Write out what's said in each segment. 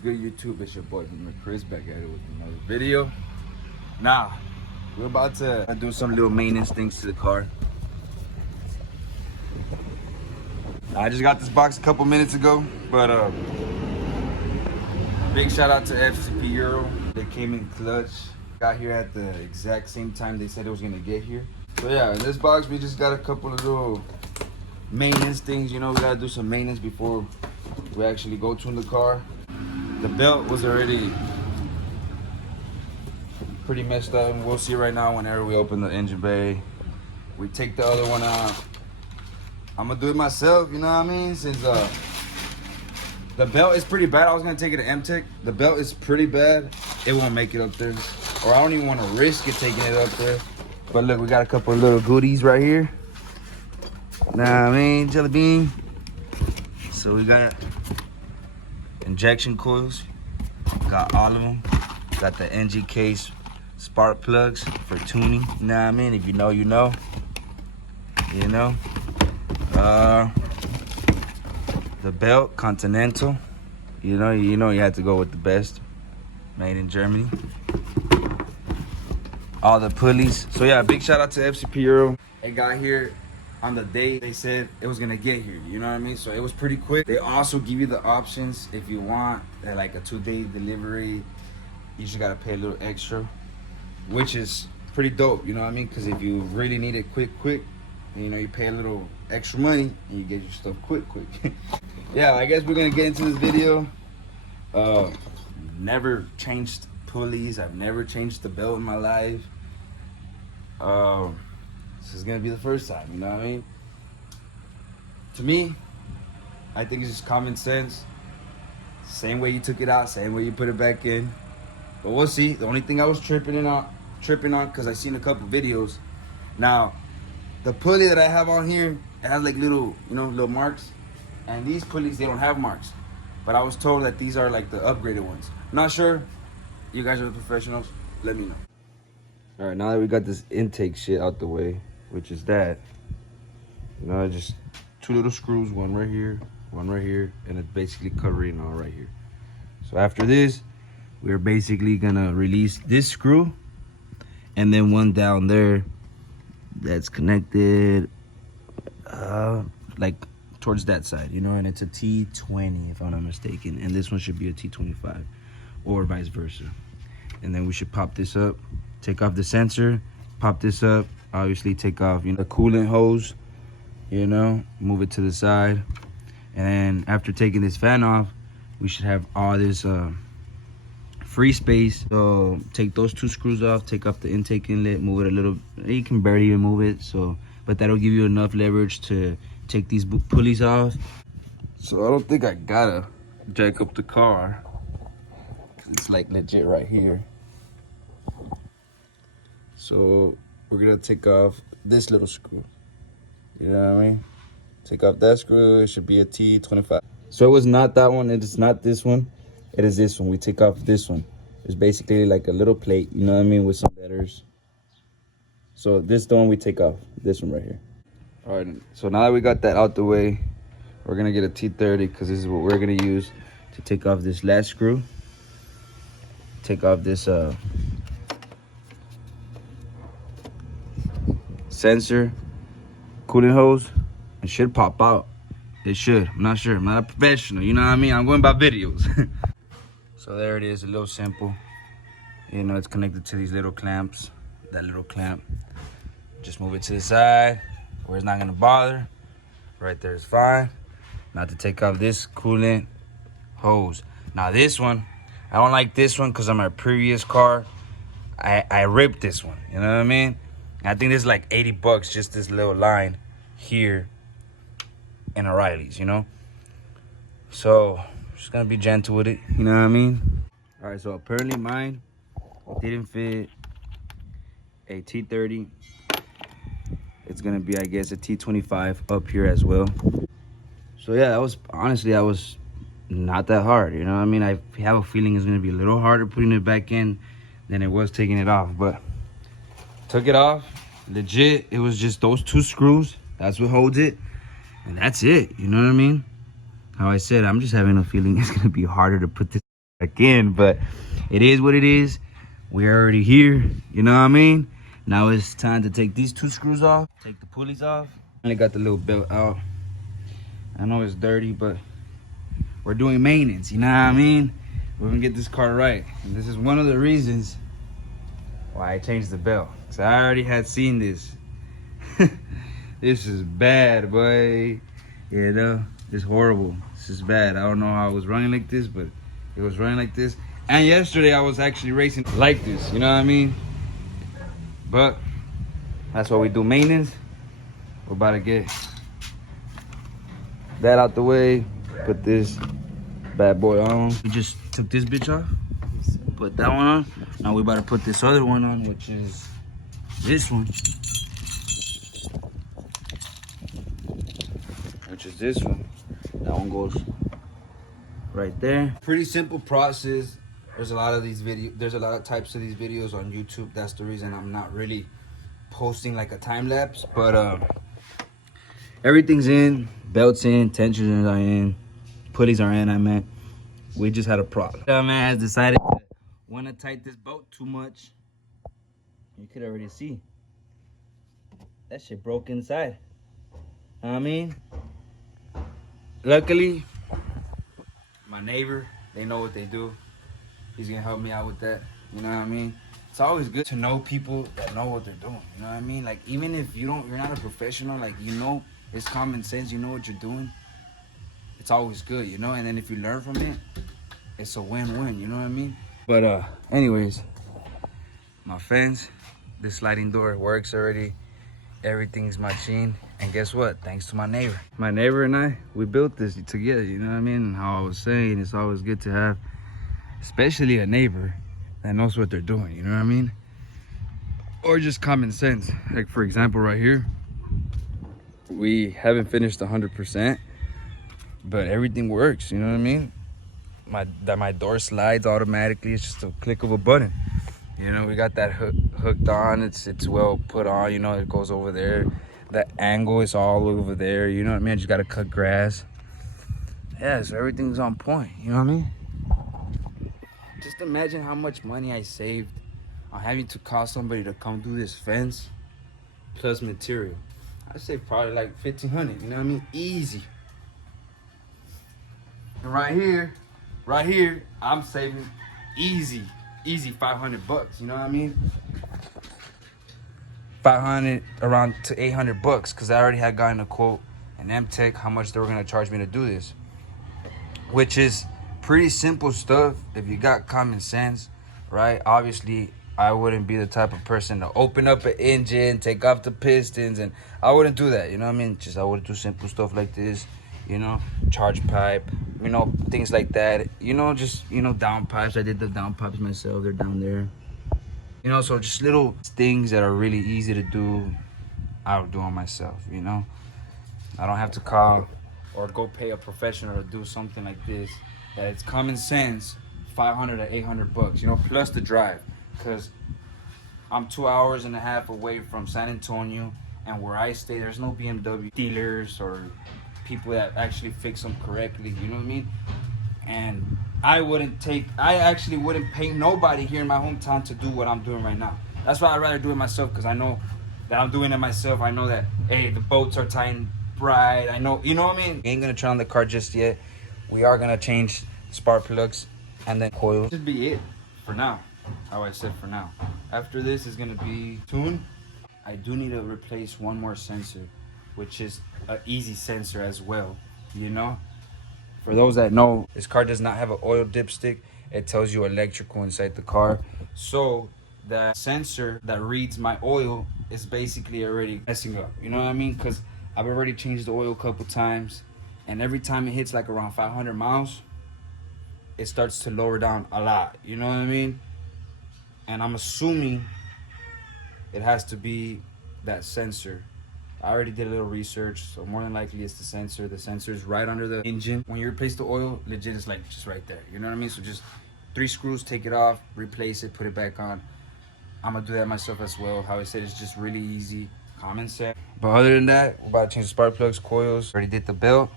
What's good, YouTube? It's your boy Bimmercris back at it with another video. Now, we're about to do some little maintenance things to the car. I just got this box a couple minutes ago, but big shout out to FCP Euro. They came in clutch. Got here at the exact same time they said it was gonna get here. So yeah, in this box we just got a couple of little maintenance things. You know, we gotta do some maintenance before we actually go tune the car. The belt was already pretty messed up, and we'll see right now whenever we open the engine bay. We take the other one out. I'm gonna do it myself, you know what I mean? Since the belt is pretty bad. I was gonna take it to M-Tech. The belt is pretty bad. It won't make it up there. Or I don't even wanna risk it taking it up there. But look, we got a couple of little goodies right here. Nah, I mean, jelly bean. So we got injection coils, got all of them. Got the NG case spark plugs for tuning, you know what I mean? If you know, you know. You know. The belt, Continental. You know you had to go with the best. Made in Germany. All the pulleys. So yeah, big shout out to FCP Euro. It got here on the day they said it was gonna get here, you know what I mean? So it was pretty quick. They also give you the options if you want like a 2-day delivery. You just gotta pay a little extra, which is pretty dope, you know what I mean? Because if you really need it quick, you know, you pay a little extra money and you get your stuff quick. Yeah, I guess we're gonna get into this video. Never changed pulleys. I've never changed the belt in my life. This is gonna be the first time, you know what I mean? To me, I think it's just common sense. Same way you took it out, same way you put it back in. But we'll see. The only thing I was tripping on, because I seen a couple videos. Now, the pulley that I have on here, it has like little, you know, little marks. And these pulleys, they don't have marks. But I was told that these are like the upgraded ones. I'm not sure. You guys are the professionals. Let me know. All right, now that we got this intake shit out the way, which is that, you know, just 2 little screws, one right here, and it's basically covering all right here. So after this, we're basically gonna release this screw, and then one down there that's connected, like towards that side, you know, and it's a T20 if I'm not mistaken, and this one should be a T25, or vice versa. And then we should pop this up, take off the sensor, pop this up, obviously take off, you know, the coolant hose, you know, move it to the side. And after taking this fan off, we should have all this free space. So take those 2 screws off, take off the intake inlet, move it a little. You can barely even move it, so, but that'll give you enough leverage to take these pulleys off. So I don't think I gotta jack up the car. It's like legit right here. So we're gonna take off this little screw. You know what I mean? Take off that screw, it should be a T25. So it was not that one, it is not this one. It is this one. We take off this one. It's basically like a little plate, you know what I mean, with some letters. So this is the one we take off, this one right here. All right, so now that we got that out the way, we're gonna get a T30 because this is what we're gonna use to take off this last screw. Take off this sensor, coolant hose. It should pop out. It should. I'm not sure. I'm not a professional. You know what I mean? I'm going by videos. So there it is. A little simple. You know, it's connected to these little clamps. That little clamp. Just move it to the side where it's not going to bother. Right there is fine. Now to take off this coolant hose. Now this one, I don't like this one because on my previous car, I ripped this one. You know what I mean? I think this is like 80 bucks, just this little line here in O'Reilly's, you know? So, just gonna be gentle with it, you know what I mean? All right, so apparently mine didn't fit a T30. It's gonna be, I guess, a T25 up here as well. So yeah, that was, honestly, that was not that hard, you know what I mean? I have a feeling it's gonna be a little harder putting it back in than it was taking it off, but took it off, legit. It was just those 2 screws. That's what holds it. And that's it, you know what I mean? How I said, I'm just having a feeling it's gonna be harder to put this again, but it is what it is. We're already here, you know what I mean? Now it's time to take these 2 screws off, take the pulleys off. Only got the little belt out. I know it's dirty, but we're doing maintenance, you know what I mean? We're gonna get this car right. And this is one of the reasons why I changed the belt. Cause I already had seen this. This is bad, boy. You know, it's horrible. This is bad. I don't know how I was running like this, but it was running like this. And yesterday I was actually racing like this, you know what I mean? But that's why we do maintenance. We're about to get that out the way, put this bad boy on. We just took this bitch off, put that one on. Now we're about to put this other one on, which is this one. Which is this one. That one goes right there. Pretty simple process. There's a lot of these videos. There's a lot of types of these videos on YouTube. That's the reason I'm not really posting like a time lapse. But everything's in, belts in, tensioners are in, pulleys are in. I meant we just had a problem. Man has decided to want to tighten this bolt too much. You could already see that shit broke inside. Know what I mean? Luckily, my neighbor, they know what they do. He's gonna help me out with that. You know what I mean? It's always good to know people that know what they're doing. You know what I mean? Like, even if you're not a professional, like, you know, it's common sense, you know what you're doing. It's always good, you know? And then if you learn from it, it's a win-win, you know what I mean? But anyways, my fence, this sliding door works already. Everything's machine. And guess what? Thanks to my neighbor. My neighbor and I, we built this together, you know what I mean? And how I was saying, it's always good to have, especially a neighbor that knows what they're doing, you know what I mean? Or just common sense. Like, for example, right here, we haven't finished 100%, but everything works, you know what I mean? My door slides automatically. It's just a click of a button. You know, we got that hooked on. It's well put on, you know, it goes over there. The angle is all over there, you know what I mean? I just gotta cut grass. Yeah, so everything's on point, you know what I mean? Just imagine how much money I saved on having to call somebody to come do this fence plus material. I saved probably like $1,500, you know what I mean? Easy. And right here, I'm saving easy 500 bucks, you know what I mean? 500 around to 800 bucks, because I already had gotten a quote in M-Tech how much they were gonna charge me to do this, which is pretty simple stuff if you got common sense, right? Obviously, I wouldn't be the type of person to open up an engine, take off the pistons, and I wouldn't do that, you know what I mean? Just I would do simple stuff like this, you know, charge pipe, you know, things like that, you know, just, you know, down pipes. I did the down pipes myself, they're down there. You know, so just little things that are really easy to do, I would do on myself, you know? I don't have to call or go pay a professional to do something like this. That it's common sense, 500 to 800 bucks, you know, plus the drive. Because I'm 2.5 hours away from San Antonio, and where I stay, there's no BMW dealers or people that actually fix them correctly, you know what I mean? And I actually wouldn't pay nobody here in my hometown to do what I'm doing right now. That's why I'd rather do it myself, because I know that I'm doing it myself. I know that, hey, the bolts are tightened right. I know, you know what I mean? Ain't gonna turn on the car just yet. We are gonna change spark plugs and then coils. This should be it for now, how I said for now. After this is gonna be tune. I do need to replace one more sensor, which is an easy sensor as well, you know? For those that know, this car does not have an oil dipstick. It tells you electrical inside the car. So the sensor that reads my oil is basically already messing up. You know what I mean? Because I've already changed the oil a couple times. And every time it hits like around 500 miles, it starts to lower down a lot. You know what I mean? And I'm assuming it has to be that sensor. I already did a little research, so more than likely it's the sensor. The sensor is right under the engine. When you replace the oil, legit is like just right there. You know what I mean? So just 3 screws, take it off, replace it, put it back on. I'm gonna do that myself as well. How I said, it's just really easy, common sense. But other than that, we're about to change the spark plugs, coils. Already did the belt,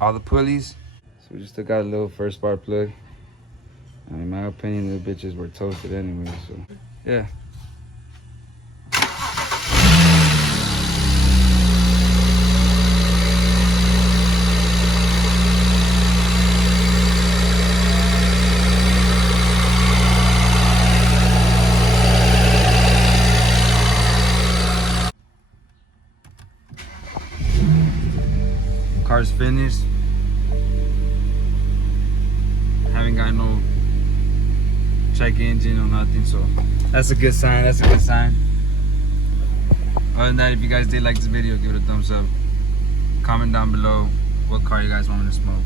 all the pulleys. So we just took out a little first spark plug. In my opinion, the bitches were toasted anyway, so yeah. Car's finished. Haven't got no check engine or nothing, so that's a good sign. That's a good sign. Other than that, if you guys did like this video, give it a thumbs up. Comment down below what car you guys want me to smoke.